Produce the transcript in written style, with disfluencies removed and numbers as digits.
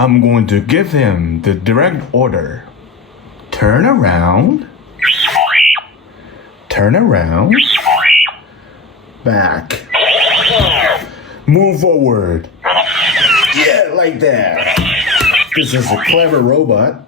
I'm going to give him the direct order. Turn around. Turn around. Back. Move forward. Yeah, like that. This is a clever robot.